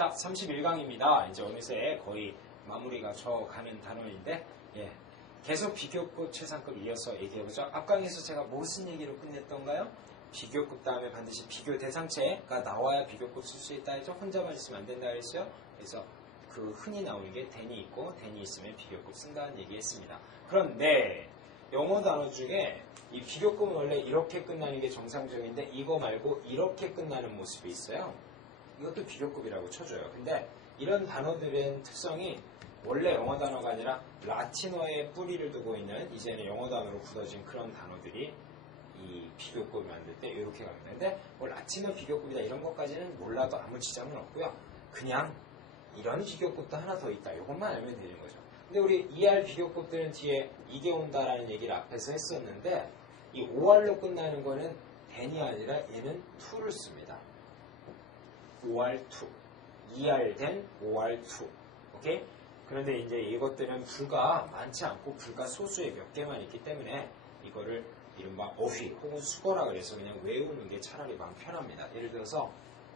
자, 31강입니다. 이제 어느새 거의 마무리가 져가는 단원인데, 예. 계속 비교급, 최상급 이어서 얘기해보죠. 앞강에서 제가 무슨 얘기로 끝냈던가요? 비교급 다음에 반드시 비교 대상체가 나와야 비교급 쓸 수 있다 했죠. 혼자만 있으면 안 된다 그랬어요. 그래서 그 흔히 나오는 게 than이 있고, than이 있으면 비교급 쓴다는 얘기 했습니다. 그런데 영어 단어 중에 이 비교급은 원래 이렇게 끝나는 게 정상적인데 이거 말고 이렇게 끝나는 모습이 있어요. 이것도 비교급이라고 쳐줘요. 근데 이런 단어들은 특성이 원래 영어 단어가 아니라 라틴어에 뿌리를 두고 있는 이제는 영어 단어로 굳어진 그런 단어들이 이 비교급을 만들 때 이렇게 가면 되는데 뭐 라틴어 비교급이다 이런 것까지는 몰라도 아무 지장은 없고요. 그냥 이런 비교급도 하나 더 있다. 이것만 알면 되는 거죠. 근데 우리 ER 비교급들은 뒤에 이게 온다라는 얘기를 앞에서 했었는데 이 OR로 끝나는 거는 than이 아니라 얘는 to를 씁니다. OR2. ER 된 OR2. 오케이? 그런데 이제 이것들은 불과 많지 않고 불과 소수의 몇 개만 있기 때문에 이거를 이른바 어휘 혹은 수거라 그래서 그냥 외우는 게 차라리 마음 편합니다. 예를 들어서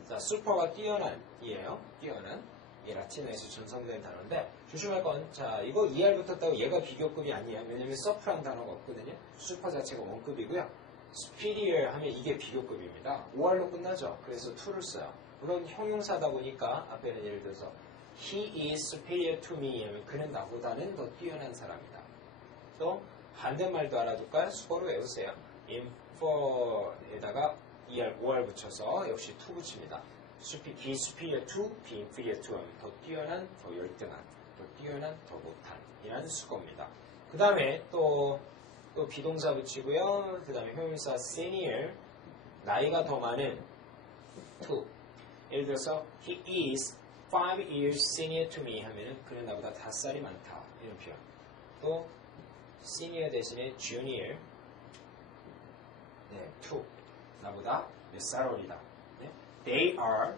자, 슈퍼가 뛰어난이에요. 뛰어난. 이 라틴어에서 전성된 단어인데 조심할 건 자 이거 ER 붙었다고 얘가 비교급이 아니에요. 왜냐면 서프란 단어가 없거든요. 슈퍼 자체가 원급이고요. superior 하면 이게 비교급입니다. OR로 끝나죠. 그래서 to를 써요. 물론 형용사다 보니까 앞에는 예를 들어서 he is superior to me 하면 그는 나보다는 더 뛰어난 사람이다. 또 반대말도 알아둘까요? 수거로 외우세요. infer에다가 ER, OR 붙여서 역시 to 붙입니다. be superior to, be inferior to 하면 더 뛰어난, 더 열등한, 더 뛰어난, 더 못한 이라는 수거입니다. 그 다음에 또 비동사 붙이고요. 그 다음에 형용사 senior, 나이가 더 많은 to. 예를 들어서 he is 5 years senior to me 하면은 그는 나보다 5살이 많다 이런 표현. 또 senior 대신에 junior, 네, to 나보다 몇 살 어리다. 네? They are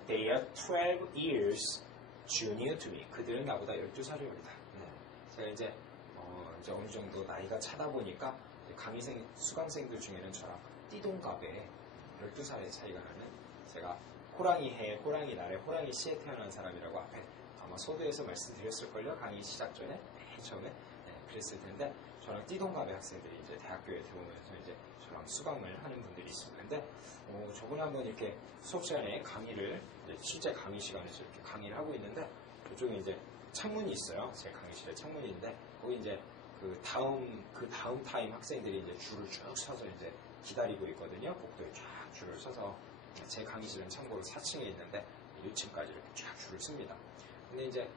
12 years junior to me. 그들은 나보다 12살이 어리다. 네. 제가 이제 어느 정도 나이가 차다 보니까 강의생, 수강생들 중에는 저랑 띠동갑에 12살의 차이가 나는 제가 호랑이 해에, 호랑이 날에, 호랑이 시에 태어난 사람이라고 앞에 아마 소도에서 말씀드렸을걸요. 강의 시작 전에, 맨 처음에. 네, 그랬을 텐데, 저랑 띠동갑의 학생들이 이제 대학교에 들어오면서 이제 저랑 수강을 하는 분들이 있습니다. 근데, 저번에 한번 이렇게 수업 시간에 강의를, 실제 강의 시간에서 이렇게 강의를 하고 있는데, 그쪽에 이제 창문이 있어요. 제 강의실에 창문이 있는데, 거기 이제 그 다음 타임 학생들이 이제 줄을 쭉 서서 이제 기다리고 있거든요. 복도에 쫙 줄을 서서. 제 강의실은 참고로 4층에 있는데 6층까지 이렇게 쫙 줄을 씁니다. 근데 이제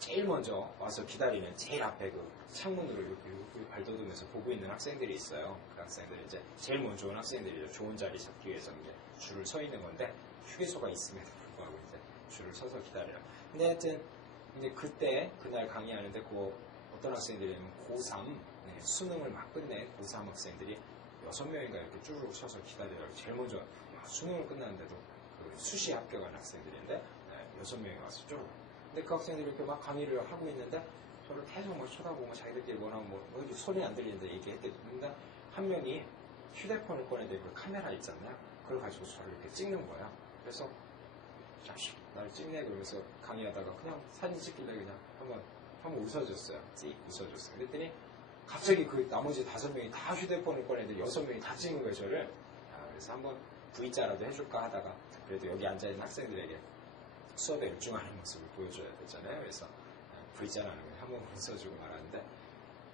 제일 먼저 와서 기다리는 제일 앞에 그 창문으로 이렇게 발돋우면서 보고 있는 학생들이 있어요. 그 학생들은 이제 제일 먼저 온 학생들이 좋은 자리 잡기 위해서 이제 줄을 서 있는 건데 휴게소가 있음에도 불구하고 이제 줄을 서서 기다려요. 근데 하여튼 이제 그날 강의하는데 어떤 학생들이냐면 고3 수능을 막 끝낸 고3 학생들이 6명인가 이렇게 쭈르륵 서서 기다려요. 제일 먼저 수능을 끝났는데도 그 수시 합격한 학생들인데 6명이 와서 쭈르륵. 근데 그 학생들이 이렇게 막 강의를 하고 있는데 저를 계속 뭐 쳐다보고 자기들끼리 원하면 소리 안 들리는데 얘기했는데 한 명이 휴대폰을 꺼내는데 그 카메라 있잖아요. 그걸 가지고 저를 이렇게 찍는 거야. 그래서 자식 날 찍네 그러면서 강의하다가 그냥 사진 찍길래 그냥 한번 웃어줬어요. 찍 웃어줬어요. 그랬더니 갑자기 그 나머지 5명이 다 휴대폰을 꺼내는데 6명이 다 찍은 거예요, 저를. 그래서 한번 V자라도 해줄까 하다가 그래도 여기 앉아있는 학생들에게 수업에 열중하는 모습을 보여줘야 되잖아요. 그래서 V자라는 걸 한번 웃어주고 말았는데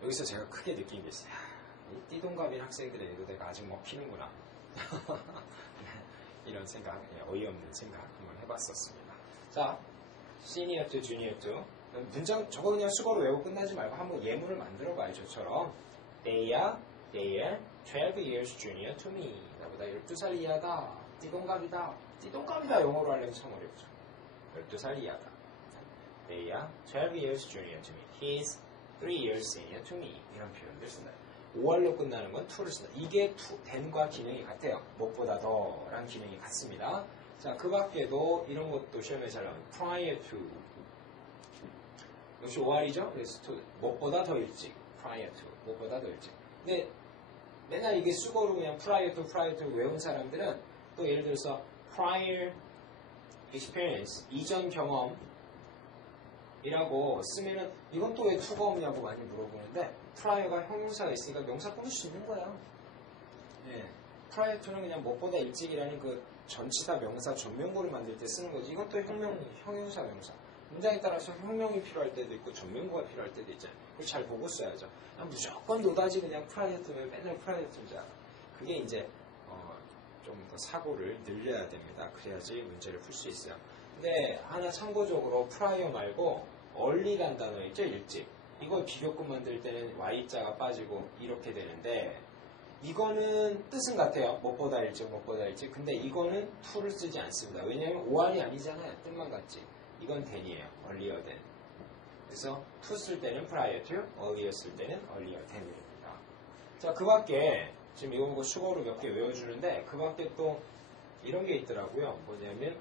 여기서 제가 크게 느낀 게 있어요. 이 띠동갑인 학생들에게도 내가 아직 먹히는구나. 이런 생각, 어이없는 생각 한번 해봤었습니다. 자, 시니어 투, 주니어 투. 문장 저거 그냥 수거로 외우고 끝나지 말고 한번 예문을 만들어 봐요. 저처럼 They are 12 years junior to me. 나보다 12살 이하다. 띠동갑이다. 띠동갑이다 영어로 하려면 참 어렵죠. 12살 이하다. They are 12 years junior to me. He is 3 years senior to me. 이런 표현들 쓴다. 5월로 끝나는 건 to를 쓴다. 이게 then과 기능이 같아요. 무엇보다 더란 기능이 같습니다. 자, 그 밖에도 이런 것도 시험에 잘 나오는 prior to. 역시 5월이죠. 그래서 무엇보다 더 일찍. prior to. 무엇보다 더 일찍. 근데 맨날 이게 수고로 그냥 prior to 외운 사람들은 또 예를 들어서 prior experience, 이전 경험이라고 쓰면은 이건 또 왜 to가 없냐고 많이 물어보는데 prior가 형용사가 있으니까 명사 꾸밀 수 있는 거야. 예. prior to는 그냥 무엇보다 일찍이라는 그 전치사 명사 전면구를 만들 때 쓰는 거지. 이건 또 형용사 명사. 문장에 따라서 형용이 필요할 때도 있고 전면구가 필요할 때도 있잖아요. 그걸 잘 보고 써야죠. 무조건 노다지 그냥 prior to면 맨날 prior to잖아. 그게 이제 좀 더 사고를 늘려야 됩니다. 그래야지 문제를 풀 수 있어요. 근데 하나 참고적으로 prior 말고 early란 단어 있죠? 일찍. 이걸 비교급 만들 때는 Y자가 빠지고 이렇게 되는데 이거는 뜻은 같아요. 무엇보다 일찍, 무엇보다 일찍. 근데 이거는 to를 쓰지 않습니다. 왜냐하면 OR이 아니잖아요. 뜻만 같지. 이건 then이에요. earlier than. 그래서 to 쓸 때는 prior to, earlier 쓸 때는 earlier than입니다. 자, 그 밖에 지금 이거 보고 수거로 몇 개 외워주는데 그 밖에 또 이런 게 있더라고요. 뭐냐면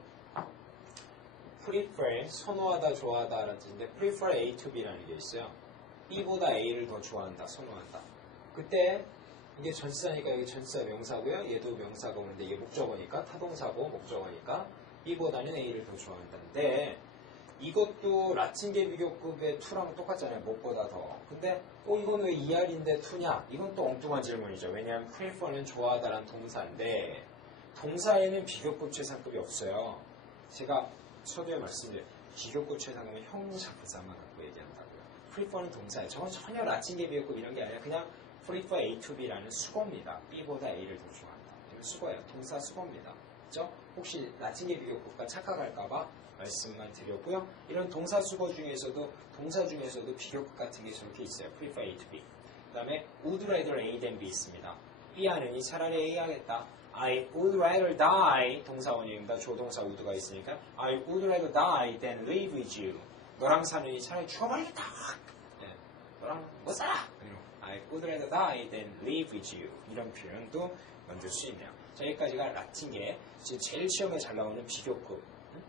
prefer, 선호하다, 좋아하다 라는 뜻인데 prefer A to B라는 게 있어요. B보다 A를 더 좋아한다, 선호한다. 그때 이게 전치사니까 여기 전치사 명사고요. 얘도 명사가 오는데 이게 목적어니까 타동사고 목적어니까 B보다는 A를 더 좋아한다는데 이것도 라틴계 비교급의 to랑 똑같잖아요. 무엇보다 더. 근데 이건 왜 ER인데 to냐? 이건 또 엉뚱한 질문이죠. 왜냐하면 prefer는 좋아하다라는 동사인데 동사에는 비교급 최상급이 없어요. 제가 서두에 말씀드려요. 비교급 최상급은 형용사 부사만 갖고 얘기한다고요. prefer는 동사예요. 저건 전혀 라틴계 비교급 이런 게 아니라 그냥 prefer A to B라는 수거입니다. B보다 A를 더 좋아한다. 이건 수거예요. 동사 수거입니다. 그렇죠? 혹시 라틴계 비교급과 착각할까봐 말씀만 드렸고요. 이런 동사 수거 중에서도 비교급 같은 게 저렇게 있어요. prefer A to B. 그 다음에 would rather A than B 있습니다. B 하느니 차라리 A 하겠다. I would rather die 동사원입니다. 조동사 would가 있으니까 I would rather die than live with you. 너랑 사느니 차라리 죽어버리겠다. 네. 너랑 못 살아. I would rather die than live with you. 이런 표현도 만들 수 있네요. 자, 여기까지가 라틴계 지금 제일 시험에 잘 나오는 비교급.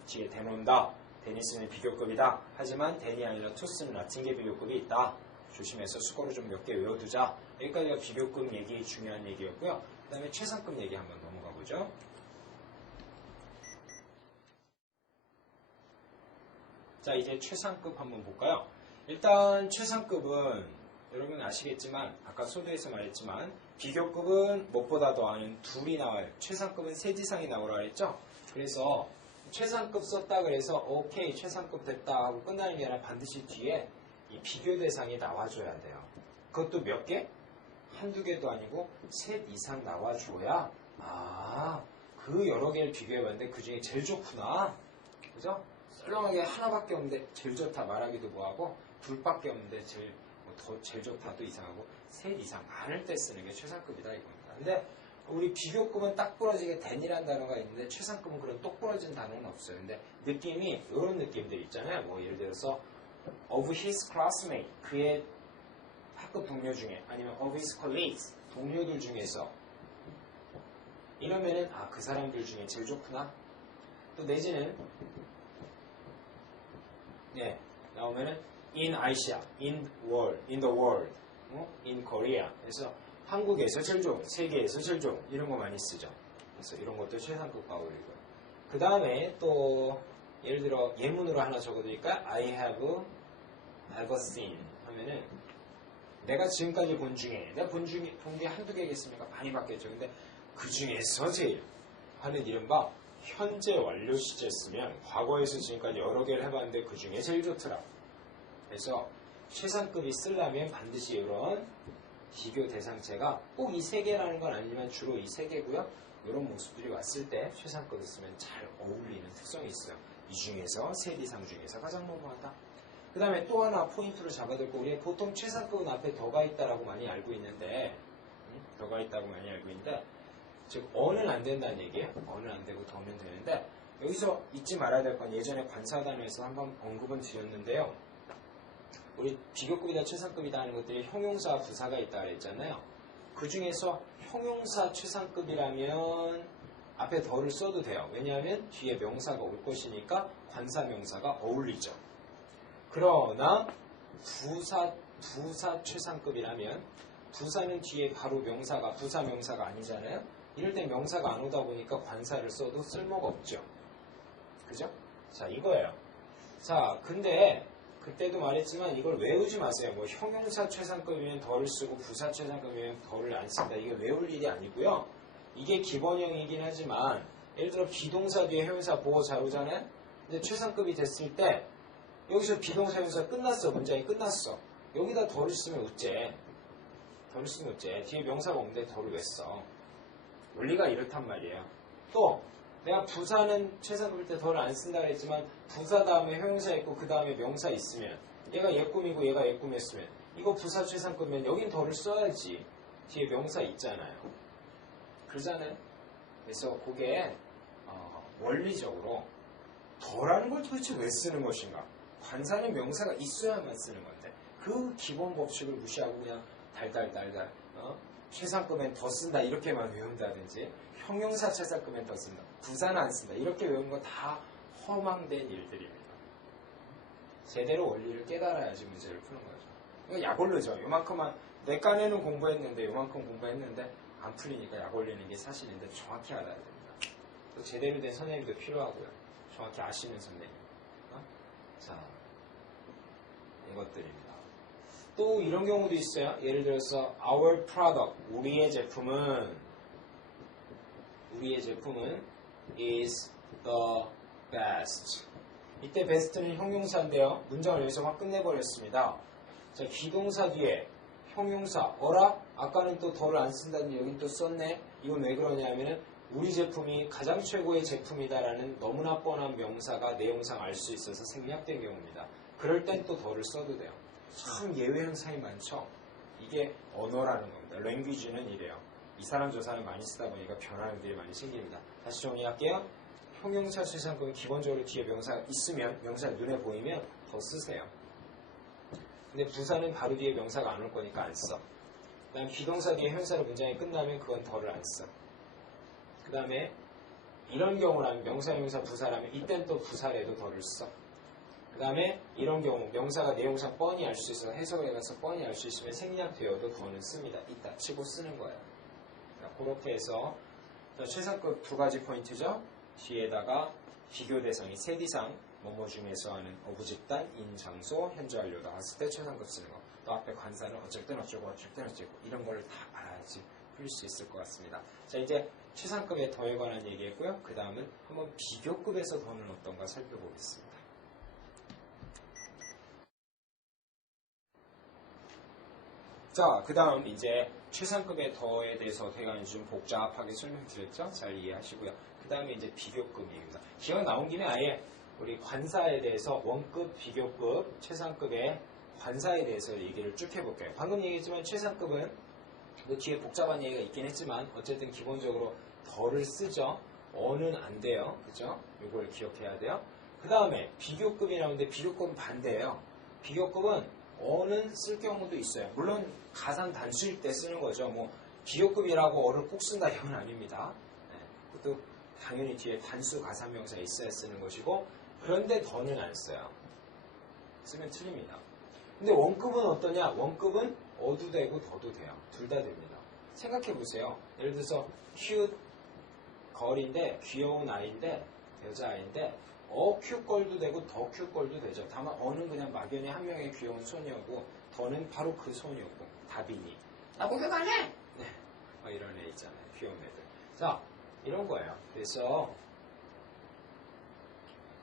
뒤에 대논다. 데니스는 비교급이다. 하지만 데니 아니라 투스는 라틴계 비교급이 있다. 조심해서 수거로 좀 몇 개 외워두자. 여기까지가 비교급 얘기 중요한 얘기였고요. 그 다음에 최상급 얘기 한번 넘어가 보죠. 자, 이제 최상급 한번 볼까요? 일단 최상급은 여러분 아시겠지만 아까 소두에서 말했지만 비교급은 무엇보다 더하는 둘이 나와요. 최상급은 셋 이상이 나오라 했죠. 그래서 최상급 썼다 그래서 오케이 최상급 됐다 하고 끝나는 게 아니라 반드시 뒤에 이 비교 대상이 나와줘야 돼요. 그것도 몇 개? 한두 개도 아니고 셋 이상 나와줘야 그 여러 개를 비교해봤는데 그 중에 제일 좋구나. 그죠? 썰렁하게 하나밖에 없는데 제일 좋다 말하기도 뭐하고 둘밖에 없는데 제일 좋다도 이상하고 셋 이상 많을 때 쓰는 게 최상급이다 이겁니다. 근데 우리 비교급은 딱 부러지게 than이라는 단어가 있는데 최상급은 그런 똑 부러진 단어는 없어요. 근데 느낌이 이런 느낌들 있잖아요. 뭐 예를 들어서 of his classmate 그의 학급 동료 중에 아니면 of his colleagues 동료들 중에서 이러면은 그 사람들 중에 제일 좋구나. 또 내지는 나오면은 in Asia, in the world, in Korea. 그래서 한국에서 제일 좋은, 세계에서 제일 좋은 이런 거 많이 쓰죠. 그래서 이런 것도 최상급과 어울리고요. 그 다음에 또 예를 들어 예문으로 하나 적어드릴까? I have ever seen 하면은 내가 지금까지 본 중에 내가 본 게 한두 개겠습니까? 많이 봤겠죠. 근데 그 중에서 제일 하는 이른바 현재 완료 시제 쓰면 과거에서 지금까지 여러 개를 해봤는데 그 중에 제일 좋더라. 그래서 최상급이 쓰려면 반드시 이런 비교 대상체가 꼭 이 세 개라는 건 아니지만 주로 이 세 개고요. 이런 모습들이 왔을 때 최상급을 쓰면 잘 어울리는 특성이 있어요. 이 중에서 셋 이상 중에서 가장 너무하다. 그 다음에 또 하나 포인트를 잡아둘 거 우리 보통 최상급은 앞에 더가 있다라고 많이 알고 있는데 즉 어는 안 된다는 얘기예요. 어는 안 되고 더는 되는데 여기서 잊지 말아야 될 건 예전에 관사단에서 한번 언급은 드렸는데요. 우리 비교급이다 최상급이다 하는 것들이 형용사 부사가 있다 그랬잖아요. 그 중에서 형용사 최상급이라면 앞에 더를 써도 돼요. 왜냐하면 뒤에 명사가 올 것이니까 관사 명사가 어울리죠. 그러나 부사 최상급이라면 부사는 뒤에 바로 명사가 부사 명사가 아니잖아요. 이럴 때 명사가 안 오다 보니까 관사를 써도 쓸모가 없죠. 그죠? 자, 이거예요. 자, 근데 그때도 말했지만 이걸 외우지 마세요. 뭐 형용사 최상급이면 덜을 쓰고 부사 최상급이면 덜을 안 쓴다. 이게 외울 일이 아니고요. 이게 기본형이긴 하지만 예를 들어 비동사 뒤에 형용사 보호 자로잖아요. 근데 최상급이 됐을 때 여기서 비동사 형용사 끝났어. 문장이 끝났어. 여기다 덜을 쓰면 어째? 덜을 쓰면 어째? 뒤에 명사가 없는데 덜을 왜 써? 원리가 이렇단 말이에요. 또 내가 부사는 최상급일 때 덜을 안 쓴다 그랬지만 부사 다음에 형용사 있고 그 다음에 명사 있으면 얘가 얘꿈이고 얘가 얘꿈이었으면 이거 부사 최상급이면 여긴 덜을 써야지. 뒤에 명사 있잖아요. 그러잖아요. 그래서 그게 원리적으로 덜하는 걸 도대체 왜 쓰는 것인가? 관사는 명사가 있어야만 쓰는 건데 그 기본 법칙을 무시하고 그냥 달달달달 최상급엔 더 쓴다 이렇게만 외운다든지 형용사 최상급엔 더 쓴다 부사는 안 쓴다 이렇게 외우는 거 다 허망된 일들입니다. 제대로 원리를 깨달아야지 문제를 푸는 거죠. 이거 약 올르죠. 요만큼만 내 깐에는 공부했는데 요만큼 공부했는데 안 풀리니까 약 올리는 게 사실인데 정확히 알아야 됩니다. 또 제대로 된 선생님도 필요하고요. 정확히 아시는 선생님. 자, 이것들입니다. 또 이런 경우도 있어요. 예를 들어서 our product, 우리의 제품은 is the best. 이때 best는 형용사인데요. 문장을 여기서 확 끝내버렸습니다. 자, 비동사 뒤에 형용사 어라? 아까는 또 덜을 안 쓴다더니 여긴 또 썼네. 이건 왜 그러냐면은 우리 제품이 가장 최고의 제품이다라는 너무나 뻔한 명사가 내용상 알 수 있어서 생략된 경우입니다. 그럴 땐 또 덜을 써도 돼요. 참 예외 현상이 많죠. 이게 언어라는 겁니다. 랭귀지는 이래요. 이 사람 저 사람 많이 쓰다 보니까 변하는 게 많이 생깁니다. 다시 정리할게요. 형용사 최상급은 기본적으로 뒤에 명사가 있으면 명사가 눈에 보이면 더 쓰세요. 근데 부사는 바로 뒤에 명사가 안 올 거니까 안 써. 그 다음 비동사 뒤에 형용사로 문장이 끝나면 그건 덜을 안 써. 그 다음에 이런 경우라면 명사, 형용사, 부사라면 이땐 또 부사래도 덜을 써. 그 다음에 이런 경우 명사가 내용상 뻔히 알 수 있어서 해석을 해가서 뻔히 알 수 있으면 생략되어도 더는 씁니다. 이따 치고 쓰는 거예요. 그렇게 해서 최상급 두 가지 포인트죠. 뒤에다가 비교 대상이 셋 이상 뭐뭐 중에서 하는 어부 집단, 인, 장소, 현재 완료 나왔을 때 최상급 쓰는 거. 또 앞에 관사는 어쩔 땐 어쩌고 어쩔 땐 어쩌고 이런 거를 다 알아야지 풀릴 수 있을 것 같습니다. 자, 이제 최상급의 더에 관한 얘기했고요. 그 다음은 한번 비교급에서 더는 어떤가 살펴보겠습니다. 자, 그 다음 이제 최상급의 더에 대해서 제가 좀 복잡하게 설명드렸죠? 잘 이해하시고요. 그 다음에 이제 비교급입니다. 기억 나온 김에 아예 우리 관사에 대해서 원급, 비교급, 최상급의 관사에 대해서 얘기를 쭉 해볼게요. 방금 얘기했지만 최상급은 그 뒤에 복잡한 얘기가 있긴 했지만 어쨌든 기본적으로 더를 쓰죠. 어는 안 돼요. 그죠? 이걸 기억해야 돼요. 그 다음에 비교급이 나오는데 비교급은 반대예요. 비교급은 어는 쓸 경우도 있어요. 물론 가상 단수일 때 쓰는 거죠. 뭐 비교급이라고 어를 꼭 쓴다 이건 아닙니다. 네, 그것도 당연히 뒤에 단수 가산명사 있어야 쓰는 것이고 그런데 더는 안 써요. 쓰면 틀립니다. 근데 원급은 어떠냐? 원급은 어도 되고 더도 돼요. 둘 다 됩니다. 생각해 보세요. 예를 들어서 cute 걸인데 귀여운 아이인데 여자아이인데 큐걸도 되고 더 큐걸도 되죠. 다만 어는 그냥 막연히 한 명의 귀여운 소녀고 더는 바로 그 소녀고 다빈이 나보고 갈래? 네, 이런 애 있잖아요. 귀여운 애들. 자, 이런 거예요. 그래서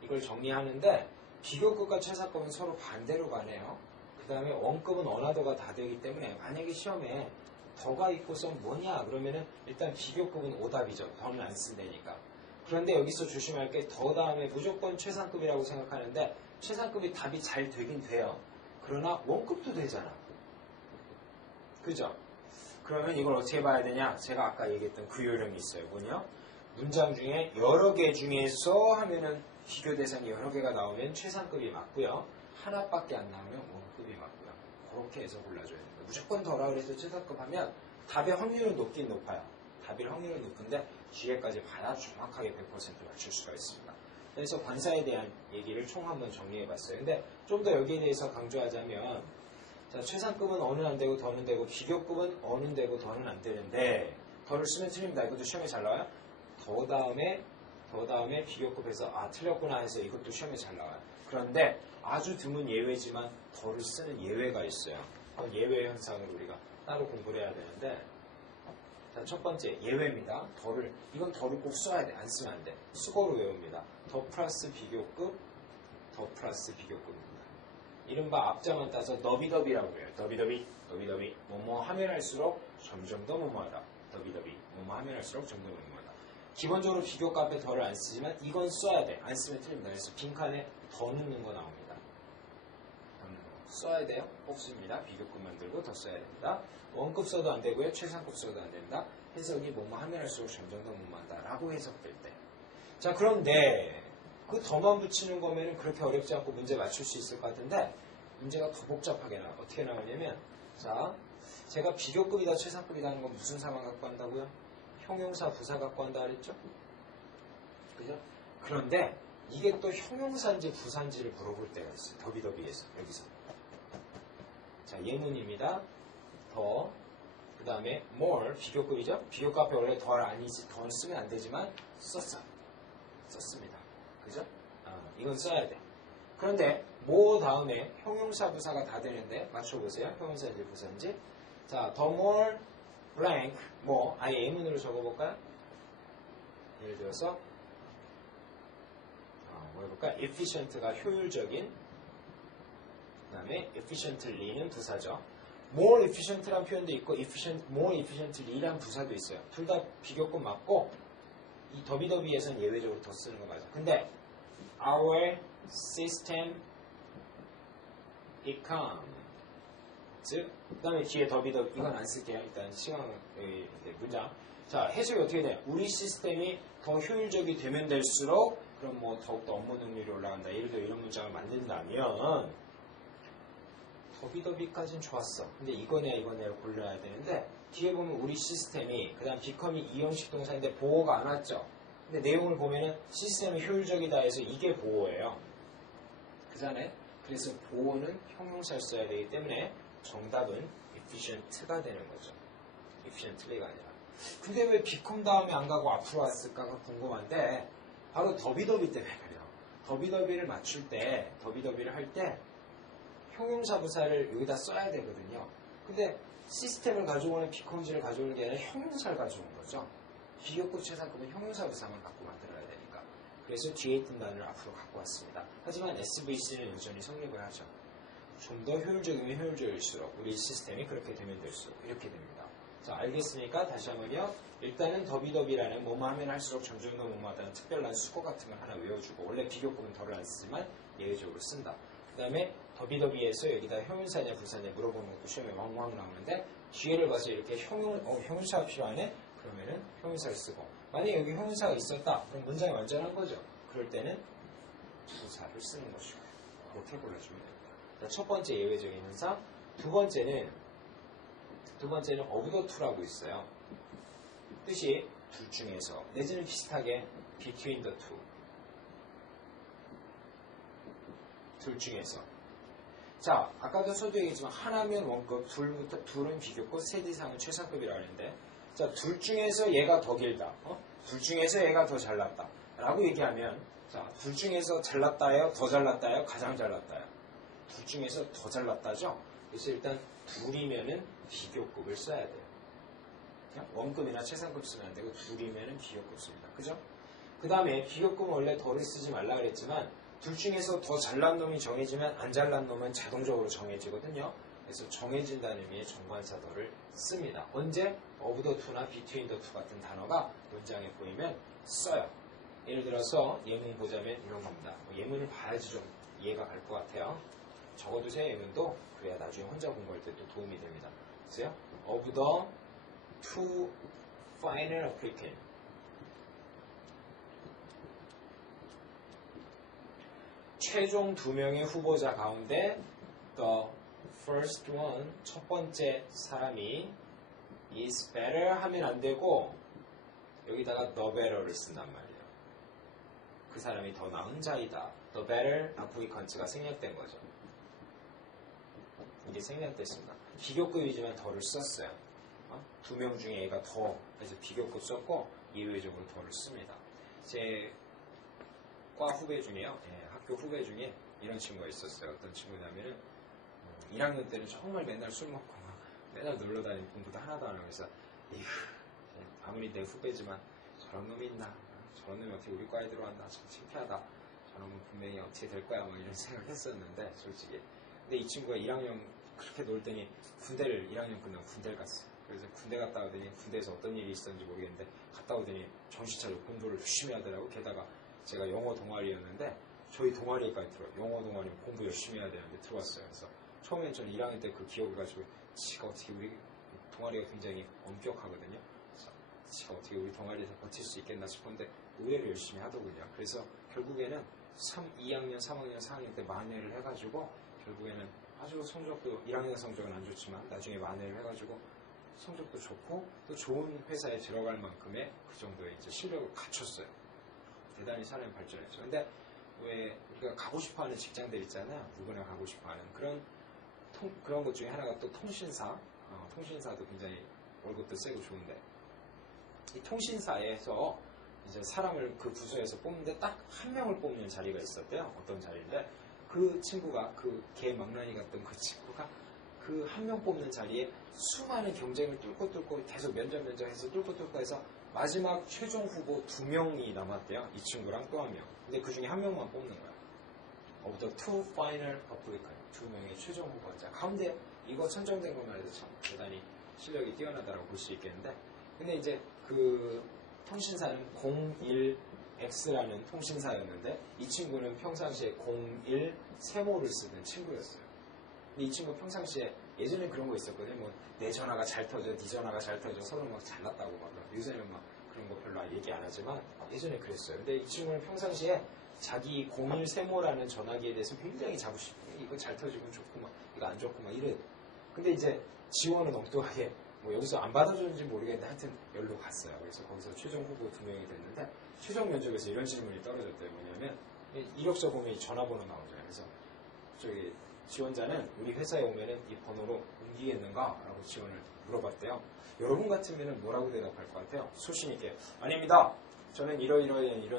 이걸 정리하는데 비교급과 최상급은 서로 반대로 가네요. 그 다음에 원급은 어나더가 다 되기 때문에 만약에 시험에 더가 있고서 뭐냐 그러면은 일단 비교급은 오답이죠. 더는 안 쓴다니까. 그런데 여기서 조심할 게 더 다음에 무조건 최상급이라고 생각하는데 최상급이 답이 잘 되긴 돼요. 그러나 원급도 되잖아. 그죠? 그러면 이걸 어떻게 봐야 되냐? 제가 아까 얘기했던 그 요령이 있어요. 뭐냐? 문장 중에 여러 개 중에서 하면은 비교 대상이 여러 개가 나오면 최상급이 맞고요. 하나밖에 안 나오면 원급이 맞고요. 그렇게 해서 골라줘야 됩니다. 무조건 더라 그래서 최상급 하면 답의 확률은 높긴 높아요. 답일 확률은 높은데 뒤에까지 봐야 정확하게 100% 맞출 수가 있습니다. 그래서 관사에 대한 얘기를 총 한번 정리해봤어요. 근데 좀 더 여기에 대해서 강조하자면 자, 최상급은 어는 안 되고 더는 되고 비교급은 어는 되고 더는 안 되는데 더를 쓰면 틀립니다. 이것도 시험에 잘 나와요. 더 다음에 더 다음에 비교급에서 틀렸구나 해서 이것도 시험에 잘 나와요. 그런데 아주 드문 예외지만 더를 쓰는 예외가 있어요. 예외 현상을 우리가 따로 공부를 해야 되는데 자, 첫 번째 예외입니다. 더를 이건 더를 꼭 써야 돼. 안 쓰면 안 돼. 수거로 외웁니다. 더 플러스 비교급 더 플러스 비교급입니다. 이른바 앞장을 따서 너비더비라고 해요. 너비더비 뭐뭐 하면 할수록 점점 더 뭐뭐하다. 더비더비 뭐뭐 하면 할수록 점점 더 뭐뭐하다. 기본적으로 비교급 앞에 더를 안 쓰지만 이건 써야 돼. 안 쓰면 틀립니다. 그래서 빈칸에 더 넣는 거 나옵니다. 써야 돼요. 꼭 씁니다. 비교급 만들고 더 써야 됩니다. 원급 써도 안 되고요. 최상급 써도 안 됩니다. 해석이 뭐뭐 하면 할수록 점점 더 뭐뭐하다 라고 해석될 때. 자, 그런데 그 더만 붙이는 거면 그렇게 어렵지 않고 문제 맞출 수 있을 것 같은데 문제가 더 복잡하게 나와. 어떻게 나오냐면 자, 제가 비교급이다 최상급이다 하는 건 무슨 상황 갖고 한다고요? 형용사 부사 갖고 한다 그랬죠? 그죠? 그런데 이게 또 형용사인지 부사인지를 물어볼 때가 있어요. 더비더비에서 여기서. 자, 예문입니다. 더, 그 다음에 more, 비교급이죠? 비교급 앞에 원래 더 아니지, 더 쓰면 안 되지만 썼습니다. 그죠? 이건 써야 돼. 그런데 more 다음에 형용사 부사가 다 되는데 맞춰보세요. 형용사인지 부사인지. 자, the more blank, more, 아예 예문으로 적어볼까요? 예를 들어서 뭐 해볼까? efficient가 효율적인, 그 다음에 efficiently는 부사죠. more efficient라는 표현도 있고 more efficiently라는 부사도 있어요. 둘 다 비교급 맞고 이 더비더비에서는 예외적으로 더 쓰는 거 맞아. 근데 our system becomes 즉, 그 다음에 뒤에 더비더비 이건 안 쓸게요. 일단 시간 문장. 자, 해석이 어떻게 돼요? 우리 시스템이 더 효율적이 되면 될수록 그럼 뭐 더욱더 업무 능률이 올라간다. 예를 들어 이런 문장을 만든다면 더비더비까지는 좋았어. 근데 이거냐를 골라야 되는데 뒤에 보면 우리 시스템이 그 다음 비컴이 이형식 동사인데 보호가 안 왔죠. 근데 내용을 보면은 시스템이 효율적이다 해서 이게 보호예요. 그잖아요. 그래서 보호는 형용사를 써야 되기 때문에 정답은 efficient가 되는 거죠. efficiently가 아니라. 근데 왜 비컴 다음에 안 가고 앞으로 왔을까가 궁금한데 바로 더비더비 때문에 그래요. 더비더비를 맞출 때, 더비더비를 할 때 형용사 부사를 여기다 써야 되거든요. 근데 시스템을 가져오는 비컴지를 가져오는 게 아니라 형용사를 가져온 거죠. 비교급 최상급은 형용사 부사만 갖고 만들어야 되니까. 그래서 뒤에 있던 단어를 앞으로 갖고 왔습니다. 하지만 SVC는 여전히 성립을 하죠. 좀 더 효율적이면 효율적일수록 우리 시스템이 그렇게 되면 될수록 이렇게 됩니다. 자, 알겠으니까 다시 한번요. 일단은 더비더비라는 뭐뭐 하면 할수록 점점 더 뭐뭐하다는 특별한 수거 같은 걸 하나 외워주고 원래 비교급은 덜을 안 쓰지만 예외적으로 쓴다. 그 다음에 더비더비에서 여기다 형용사냐 부사냐 물어보는 것도 시험에 왕왕 나오는데 뒤에를 봐서 이렇게 형용사가 필요하네? 그러면은 형용사를 쓰고 만약에 여기 형용사가 있었다. 그럼 문장이 완전한 거죠. 그럴 때는 부사를 쓰는 것이고 그렇게 골라주면 됩니다. 자, 첫 번째 예외적인 현상. 두 번째는 of the two라고 있어요. 뜻이 둘 중에서 내지는 비슷하게 between the two. 둘 중에서. 자, 아까도 서두 얘기했지만 하나면 원급, 둘은 비교급, 셋 이상은 최상급이라고 하는데 자, 둘 중에서 얘가 더 길다. 둘 중에서 얘가 더 잘났다. 라고 얘기하면 자, 둘 중에서 잘났다예요? 더 잘났다예요? 가장 잘났다예요? 둘 중에서 더 잘났다죠? 그래서 일단 둘이면은 비교급을 써야 돼요. 그냥 원급이나 최상급 쓰면 안 되고 둘이면은 비교급 씁니다. 그죠? 그 다음에 비교급은 원래 더를 쓰지 말라 그랬지만 둘 중에서 더 잘난 놈이 정해지면 안 잘난 놈은 자동적으로 정해지거든요. 그래서 정해진다는 의미의 정관사더를 씁니다. 언제? of the two나 between the two 같은 단어가 문장에 보이면 써요. 예를 들어서 예문 보자면 이런 겁니다. 예문을 봐야지 좀 이해가 갈 것 같아요. 적어두세요. 예문도. 그래야 나중에 혼자 공부할 때 또 도움이 됩니다. 보세요. of the two final applicant. 최종 2명의 후보자 가운데 the first one, 첫 번째 사람이 is better 하면 안 되고 여기다가 the better를 쓴단 말이에요. 그 사람이 더 나은 자이다. the better applicant가 생략된 거죠. 이게 생략됐습니다. 비교급이지만 더를 썼어요. 2명 중에 얘가 더, 그래서 비교급 썼고 예외적으로 더를 씁니다. 제 과 후배 중에요. 학교 후배 중에 이런 친구가 있었어요. 어떤 친구냐면은 1학년 때는 정말 맨날 술 먹고 막 맨날 놀러 다니고 공부도 하나도 안 하고 그래서 아무리 내 후배지만 저런 놈이 있나? 저런 놈이 어떻게 우리 과에 들어왔나? 참 창피하다. 저놈은 분명히 어떻게 될 거야. 막 이런 생각을 했었는데 솔직히. 근데 이 친구가 1학년 그렇게 놀더니 군대를 1학년 끝나고 군대를 갔어요. 그래서 군대 갔다 오더니 군대에서 어떤 일이 있었는지 모르겠는데 갔다 오더니 정신 차리고 공부를 열심히 하더라고. 게다가 제가 영어 동아리였는데 저희 동아리까지 들어요. 영어 동아리 공부 열심히 해야 되는데 들어왔어요. 그래서 처음엔 저는 1학년 때 그 기억을 가지고 지가 어떻게 우리 동아리가 굉장히 엄격하거든요. 그래서 지가 어떻게 우리 동아리에서 버틸 수 있겠나 싶었는데 의외로 열심히 하더군요. 그래서 결국에는 2학년, 3학년, 4학년 때 만회를 해가지고 결국에는 아주 성적도 1학년 성적은 안 좋지만 나중에 만회를 해가지고 성적도 좋고 또 좋은 회사에 들어갈 만큼의 그 정도의 이제 실력을 갖췄어요. 대단히 사람이 발전했죠. 근데 왜 우리가 가고 싶어하는 직장들 있잖아요. 누구나 가고 싶어하는 그런 것 중에 하나가 또 통신사. 통신사도 굉장히 월급도 세고 좋은데 이 통신사에서 이제 사람을 그 부서에서 뽑는데 딱 한 명을 뽑는 자리가 있었대요. 어떤 자리인데 그 친구가 걔 망나니 같던 그 친구가 그 한 명 뽑는 자리에 수많은 경쟁을 뚫고 계속 면접해서 뚫고 해서 마지막 최종 후보 2명이 남았대요. 이 친구랑 또 한 명. 근데 그 중에 한 명만 뽑는 거야. Of the two final applicants. 2명의 최종 후보자. 가운데 이거 선정된 것만 해도 참 대단히 실력이 뛰어나다라고 볼 수 있겠는데 근데 이제 그 통신사는 01X라는 통신사였는데 이 친구는 평상시에 01 세모를 쓰는 친구였어요. 근데 이 친구 평상시에 예전에 그런 거 있었거든요. 뭐 내 전화가 잘 터져, 네 전화가 잘 터져, 서로 막 잘났다고 막 요새는 막 그런 거 별로 얘기 안 하지만 예전에 그랬어요. 근데 이 친구는 평상시에 자기 01 세모라는 전화기에 대해서 굉장히 자부심. 이거 잘 터지고 좋고 막 이거 안 좋고 막 이래. 근데 이제 지원은 엉뚱하게 뭐 여기서 안 받아줬는지 모르겠는데 하여튼 여기로 갔어요. 그래서 거기서 최종 후보 2명이 됐는데 최종 면접에서 이런 질문이 떨어졌대요. 뭐냐면 이력서 보면 이 전화번호 나오잖아요. 그래서 저기 지원자는 우리 회사에 오면은 이 번호로 옮기겠는가? 라고 지원을 물어봤대요. 여러분 같으면은 뭐라고 대답할 것 같아요? 소신 있게 아닙니다. 저는 이런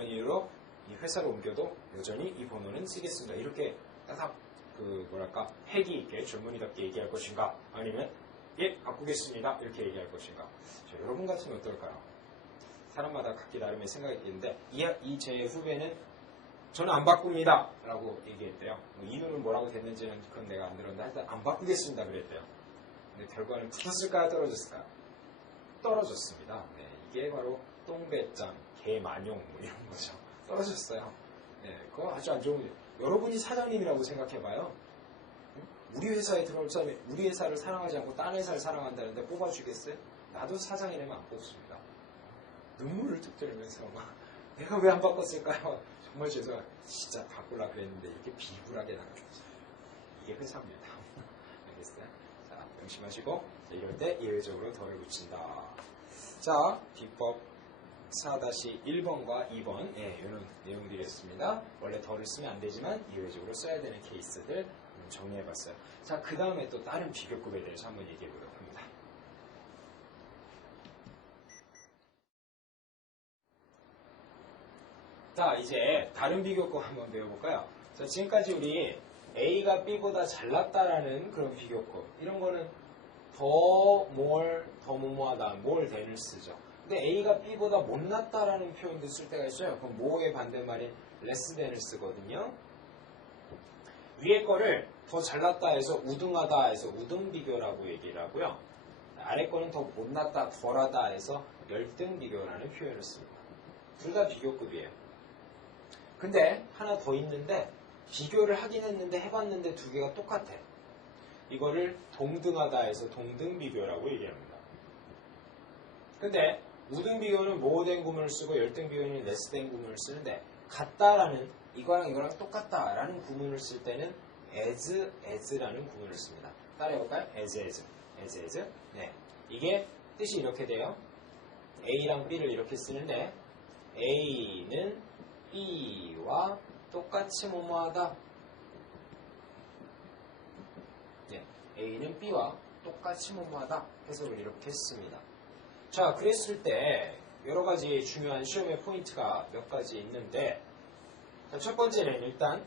이유로 이 회사를 옮겨도 여전히 이 번호는 쓰겠습니다. 이렇게 딱 패기 있게 젊은이답게 얘기할 것인가? 아니면 예, 바꾸겠습니다. 이렇게 얘기할 것인가? 여러분 같으면 어떨까요? 사람마다 각기 나름의 생각이 있는데 이 제 후배는 저는 안 바꿉니다. 라고 얘기했대요. 이유는 뭐라고 됐는지는 그건 내가 안 들었는데 하여튼 안 바꾸겠습니다. 그랬대요. 근데 결과는 붙었을까요? 떨어졌을까요? 떨어졌습니다. 네, 이게 바로 똥배짱, 개만용 뭐 이런 거죠. 떨어졌어요. 네, 그거 아주 안 좋은 일. 여러분이 사장님이라고 생각해봐요. 우리 회사에 들어올 사람이 우리 회사를 사랑하지 않고 딴 회사를 사랑한다는데 뽑아주겠어요? 나도 사장이라면 안 뽑습니다. 눈물을 뚝 들으면서 막 내가 왜 안 바꿨을까요? 정말 죄송해요. 진짜 바꾸려고 그랬는데 이렇게 비굴하게 나가죠. 이게 회사입니다. 알겠어요? 자, 명심하시고 이럴 때 예외적으로 덜을 붙인다. 자, 비법 4-1번과 2번 이런 내용들이었습니다. 원래 덜을 쓰면 안 되지만 예외적으로 써야 되는 케이스들 정리해봤어요. 자, 그 다음에 또 다른 비교급에 대해서 한번 얘기해보도록 합니다. 자, 이제 다른 비교급 한번 배워볼까요? 자, 지금까지 우리 A가 B보다 잘났다라는 그런 비교급. 이런 거는 더 뭐뭐하다, more than을 쓰죠. 근데 A가 B보다 못났다라는 표현도 쓸 때가 있어요. 그럼 뭐의 반대말인 less than을 쓰거든요. 위에 거를 더 잘났다 해서 우등하다 해서 우등 비교라고 얘기를 하고요. 아래 거는 더 못났다, 덜하다 해서 열등 비교라는 표현을 씁니다. 둘 다 비교급이에요. 근데 하나 더 있는데 비교를 하긴 했는데 해봤는데 두 개가 똑같아. 이거를 동등하다 해서 동등 비교라고 얘기합니다. 근데 우등 비교는 more than 구문을 쓰고 열등 비교는 less than 구문을 쓰는데 같다라는 이거랑 이거랑 똑같다라는 구문을 쓸 때는 as라는 구문을 씁니다. 따라해볼까요? as. 네, 이게 뜻이 이렇게 돼요. A랑 B를 이렇게 쓰는데 A는 B와 똑같이 뭐뭐하다. 네, A는 B와 똑같이 뭐뭐하다 해석을 이렇게 했습니다. 자, 그랬을 때 여러 가지 중요한 시험의 포인트가 몇 가지 있는데 첫 번째는 일단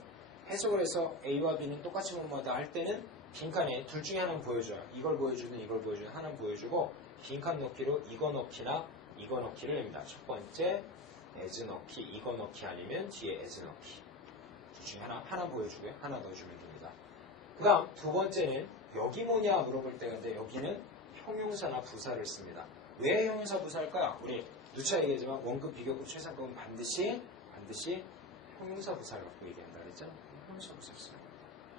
해석을 해서 A와 B는 똑같이 뭐뭐하다 할 때는 빈칸에 둘 중에 하나는 보여줘요. 이걸 보여주든 이걸 보여주든 하나는 보여주고 빈칸 넣기로 이거 넣기나 이거 넣기를 냅니다. 첫 번째 as 넣기, 이거 넣기 아니면 뒤에 as 넣기. 둘 중에 하나 보여주고요. 하나 넣어주면 됩니다. 그 다음 두 번째는 여기 뭐냐 물어볼 때인데 여기는 형용사나 부사를 씁니다. 왜 형용사 부사일까요? 우리 누차 얘기하지만 원급, 비교급, 최상급은 반드시 형용사 부사를 갖고 얘기한다 그랬죠? 형용사 부사를 써요.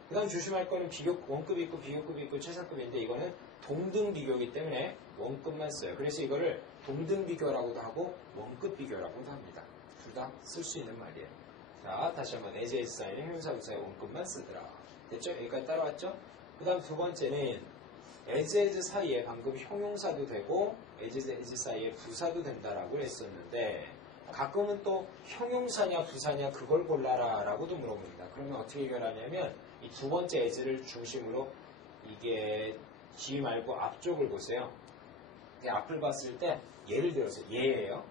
그 다음 조심할 거는 원급이 있고 비교급이 있고 최상급인데 이거는 동등 비교이기 때문에 원급만 써요. 그래서 이거를 동등 비교라고도 하고 원급 비교라고도 합니다. 둘 다 쓸 수 있는 말이에요. 자, 다시 한번 as 사인의 형용사 부사의 원급만 쓰더라. 됐죠? 여기까지 따라왔죠? 그 다음 두 번째는 as 사이에 방금 형용사도 되고 as 사이에 부사도 된다라고 했었는데 가끔은 또 형용사냐 부사냐 그걸 골라라 라고도 물어봅니다. 그러면 어떻게 해결하냐면 이 두 번째 as를 중심으로 이게 뒤 말고 앞쪽을 보세요. 앞을 봤을 때 예를 들어서 얘예요.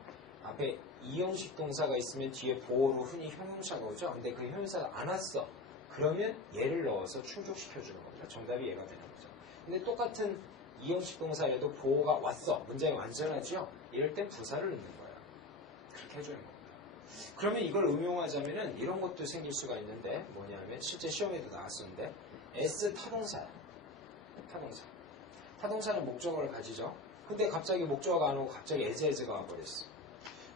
앞에 이형식 동사가 있으면 뒤에 보어로 흔히 형용사가 오죠. 근데 그 형용사가 안 왔어. 그러면 얘를 넣어서 충족시켜주는 겁니다. 정답이 얘가 되는 거죠. 근데 똑같은 이형식 동사에도 보어가 왔어. 문장이 완전하죠. 이럴 땐 부사를 넣는 거예요. 그렇게 해주는 겁니다. 그러면 이걸 응용하자면은 이런 것도 생길 수가 있는데 뭐냐면 실제 시험에도 나왔었는데 S 타동사야. 타동사는 목적어를 가지죠. 근데 갑자기 목적어가 안 오고 갑자기 as가 와버렸어.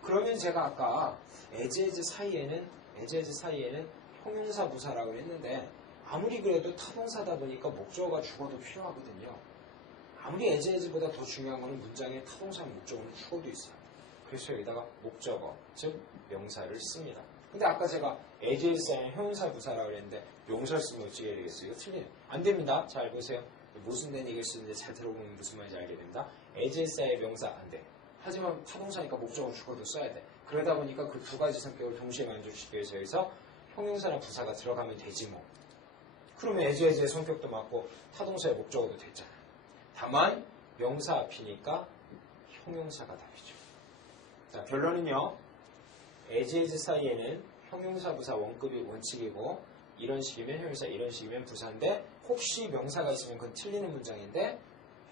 그러면 제가 아까 as 사이에는 형용사 부사라고 했는데 아무리 그래도 타동사다 보니까 목적어가 죽어도 필요하거든요. 아무리 as보다 더 중요한 거는 문장의 타동사 목적어는 죽어도 있어요. 그래서 여기다가 목적어, 즉 명사를 씁니다. 근데 아까 제가 as에 형용사 부사라고 그랬는데 명사를 쓰면 어떻게 해야 되겠어요? 이거 틀리네요. 안 됩니다. 잘 보세요. 모순된 얘기를 쓰는데 잘 들어보면 무슨 말인지 알게 됩니다. as의 명사 안 돼. 하지만 타동사니까 목적어 죽어도 써야 돼. 그러다 보니까 그 두 가지 성격을 동시에 만족시키기 위해서 여기서 형용사나 부사가 들어가면 되지 뭐. 그러면 as의 성격도 맞고 타동사의 목적어도 됐잖아. 다만 명사 앞이니까 형용사가 답이죠. 자, 결론은요. as 사이에는 형용사 부사 원급이 원칙이고 이런 식이면 형용사, 이런 식이면 부사인데 혹시 명사가 있으면 그건 틀리는 문장인데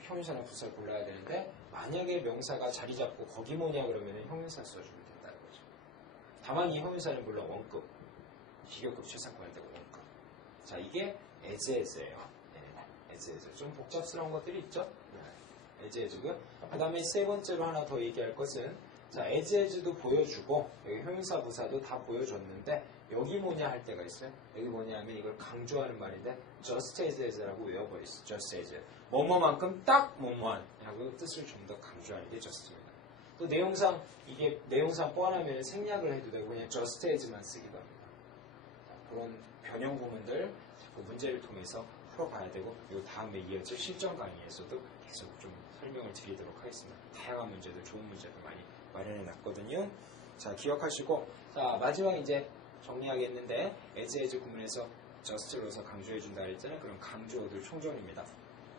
형용사나 부사를 골라야 되는데 만약에 명사가 자리 잡고 거기 뭐냐 그러면 형용사 써주면 된다는 거죠. 다만 이 형용사는 물론 원급, 비교급, 최상급 할 때고 원급. 자, 이게 as예요. as. 좀 복잡스러운 것들이 있죠? as고요. 그 다음에 세 번째로 하나 더 얘기할 것은 자, as도 보여주고 여기 형용사 부사도 다 보여줬는데 여기 뭐냐 할 때가 있어요. 여기 뭐냐 하면 이걸 강조하는 말인데 just as라고 외워버렸어. just as. 뭐뭐만큼 딱 뭐뭐한 하고 뜻을 좀 더 강조하는 게 just입니다. 또 내용상 이게 내용상 뻔하면 생략을 해도 되고 그냥 just as만 쓰기도 합니다. 자, 그런 변형 부분들 자꾸 문제를 통해서 풀어봐야 되고 이 다음에 이어질 실전 강의에서도 계속 좀 설명을 드리도록 하겠습니다. 다양한 문제들, 좋은 문제도 많이 마련해 놨거든요. 자, 기억하시고 자, 마지막 이제 정리하겠는데 as 구문에서 just를 넣어서 강조해 준다 했잖아요. 그럼 강조어들 총정리입니다.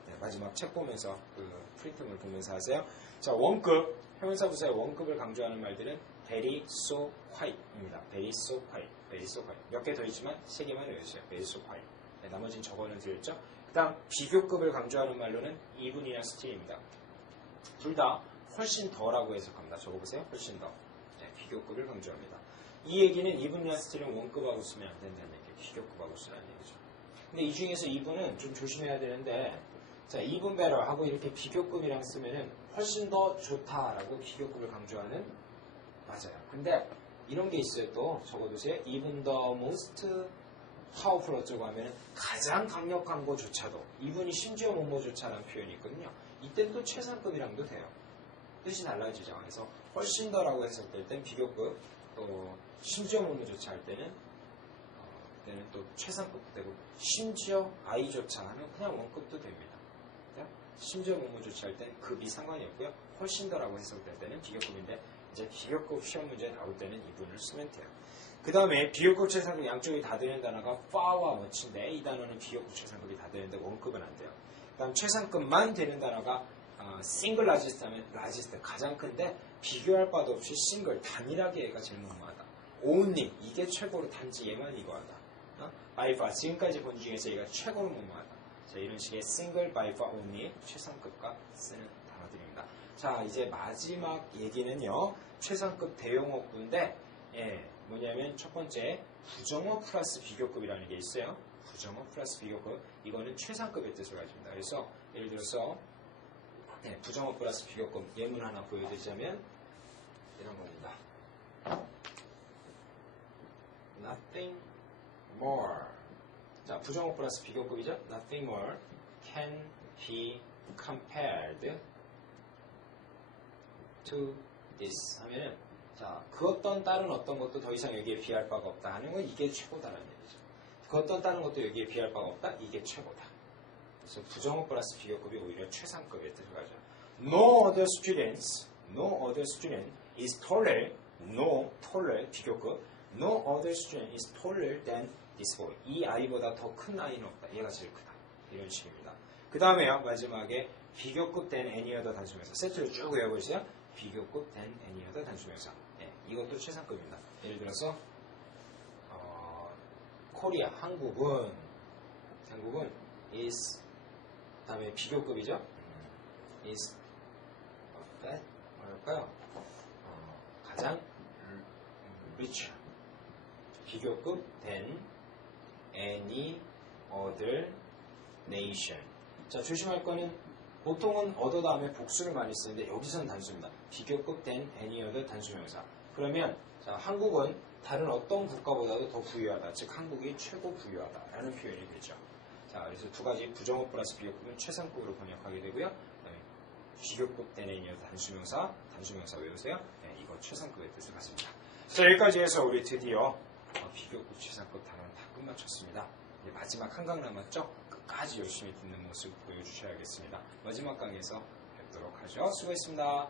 네, 마지막 책 보면서 그 프린트물 보면서 하세요. 자, 원급 형용사 부사의 원급을 강조하는 말들은 very, so, quiet입니다. very, so, quiet, very, so, quiet. 몇 개 더 있지만 세 개만 외우세요. very, so, quiet. 네, 나머지는 적어는 드렸죠. 그 다음 비교급을 강조하는 말로는 even이나 still입니다. 둘 다 훨씬 더라고 해석합니다. 적어보세요. 훨씬 더. 네, 비교급을 강조합니다. 이 얘기는 even이나 still은 원급하고 쓰면 안 된다는 얘기예요. 비교급하고 쓰라는 얘기죠. 근데 이 중에서 even은 좀 조심해야 되는데 자, even better 하고 이렇게 비교급이랑 쓰면은 훨씬 더 좋다라고 비교급을 강조하는 맞아요. 근데 이런 게 있어요. 또 적어두세요. even the most powerful 어쩌고 하면은 가장 강력한 거조차도 even이 심지어 뭐뭐조차라는 표현이 있거든요. 이때는 또 최상급이랑도 돼요. 뜻이 달라지죠. 그래서 훨씬 더라고 해석될 땐 비교급, 또 심지어 뭐뭐조차 할 때는 또 최상급도 되고 심지어 i조차 하면 그냥 원급도 됩니다. 심지어 뭐뭐조차 할 때는 급이 상관이 없고요. 훨씬 더라고 해석될 때는 비교급인데 이제 비교급 시험 문제 나올 때는 이분을 쓰면 돼요. 그 다음에 비교급 최상급 양쪽이 다 되는 단어가 far와 much인데 이 단어는 비교급 최상급이 다 되는데 원급은 안 돼요. 그 다음 최상급만 되는 단어가 싱글 라지스트 하면 라지스트 가장 큰데 비교할 바도 없이 싱글 단일하게 얘가 제일 무모하다. only 이게 최고로 단지 얘만 이거하다. by far 지금까지 본 중에서 얘가 최고로 무모하다. 자, 이런 식의 싱글 by far only 최상급과 쓰는 단어들입니다. 자, 이제 마지막 얘기는요. 최상급 대용어구인데 뭐냐면 첫 번째 부정어 플러스 비교급이라는 게 있어요. 부정어 플러스 비교급 이거는 최상급의 뜻을 가집니다. 그래서 예를 들어서 부정어 플러스 비교급 예문 하나 보여드리자면 이런 겁니다. Nothing more. 자, 부정어 플러스 비교급이죠. Nothing more can be compared to this 하면은 자, 그 어떤 다른 어떤 것도 더 이상 여기에 비할 바가 없다 하는 건 이게 최고다라는 얘기죠. 그 어떤 다른 것도 여기에 비할 바가 없다 이게 최고다. 그래서 부정어 플러스 비교급이 오히려 최상급에 들어가죠. No other student is taller. No taller 비교급. No other student is taller than this boy. 이 아이보다 더 큰 아이는 없다. 얘가 제일 크다. 이런 식입니다. 그 다음에요. 마지막에 비교급 된 any other 단수명사. 세트를 쭉 외워보세요. 비교급 된 any other 단수명사. 이것도 최상급입니다. 예를 들어서 코리아 한국은 is 다음에 비교급이죠. is 뭐랄까요? 가장 rich 비교급 than any other nation. 자, 조심할 거는 보통은 other 다음에 복수를 많이 쓰는데 여기서는 단수입니다. 비교급 than any other 단수명사. 그러면 자, 한국은 다른 어떤 국가보다도 더 부유하다. 즉 한국이 최고 부유하다라는 표현이 되죠. 자, 그래서 두 가지 부정어 플러스 비교급은 최상급으로 번역하게 되고요. 비교급 than any other 단수명사 외우세요. 이거 최상급의 뜻을 갖습니다. 자, 여기까지 해서 우리 드디어 비교급 최상급 단어는 다 끝마쳤습니다. 이제 마지막 한 강 남았죠? 끝까지 열심히 듣는 모습 보여주셔야겠습니다. 마지막 강에서 뵙도록 하죠. 수고했습니다.